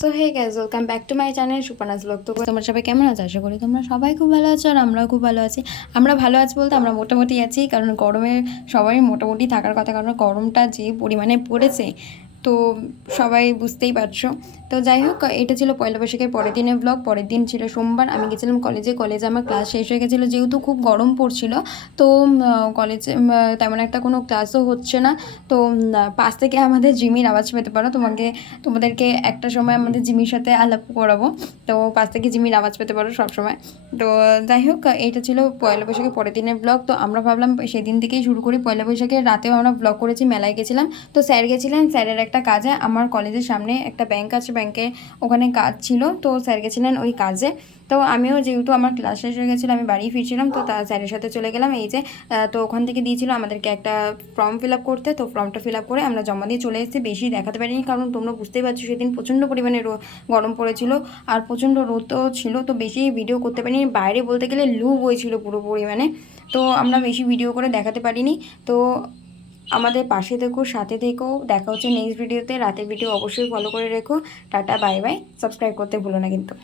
So hey guys, welcome back to my channel Supana's blog. তো তোমরা সবাই কেমন আছো? আশা করি তোমরা সবাই খুব ভালো আছো আর আমরাও খুব ভালো আছি। আমরা ভালো আছি বলতে আমরা মোটামুটি আছি, কারণ গরমে সবাই মোটামুটি থাকার কথা, কারণ গরমটা যে পরিমাণে পড়েছে তো সবাই বুঝতেই পারছো। তো যাই হোক, এটা ছিল পয়লা বৈশাখের পরের দিনের ব্লগ। পরের দিন ছিল সোমবার, আমি গেছিলাম কলেজে আমার ক্লাস শেষ হয়ে গেছিলো, যেহেতু খুব গরম পড়ছিল। তো কলেজে তেমন একটা কোনো ক্লাসও হচ্ছে না। তো পাশ থেকে আমাদের জিমির আওয়াজ পেতে পারো, তোমাদেরকে একটা সময় আমাদের জিমির সাথে আলাপ করাবো। তো পাশ থেকে জিমির আওয়াজ পেতে পারো সবসময়। তো যাই হোক, এইটা ছিল পয়লা বৈশাখের পরের দিনের ব্লগ। তো আমরা ভাবলাম সেদিন থেকেই শুরু করি। পয়লা বৈশাখের রাতেও আমরা ব্লগ করেছি, মেলায় গেছিলাম। তো স্যার গেছিলেন, স্যারের একটা কাজে, আমার কলেজের সামনে একটা ব্যাংক আছে, ব্যাংকে ওখানে কাজ ছিল, তো স্যার গেছিলেন ওই কাজে। তো আমিও যেহেতু আমার ক্লাস শেষ হয়ে গেছিলো, আমি বাড়ি ফিরছিলাম, তো স্যারের সাথে চলে গেলাম। এই যে তো ওখান থেকে দিয়েছিল আমাদেরকে একটা ফর্ম ফিল আপ করতে, তো ফর্মটা ফিল আপ করে আমরা জমা দিয়ে চলে এসেছি। বেশি দেখাতে পারিনি, কারণ তোমরা বুঝতেই পারছো সেদিন প্রচণ্ড পরিমাণে গরম পড়েছিল আর প্রচণ্ড রোদও ছিল, তো বেশি ভিডিও করতে পারিনি। বাইরে বলতে গেলে লু বইছিল পুরো পরিমাণে, তো আমরা বেশি ভিডিও করে দেখাতে পারিনি। তো আমাদের পাশে থেকো, সাথে থেকো, দেখা হচ্ছে নেক্সট ভিডিওতে। রাতের ভিডিও অবশ্যই ফলো করে রেখো। টাটা, বাই বাই, সাবস্ক্রাইব করতে ভুলো না কিন্তু।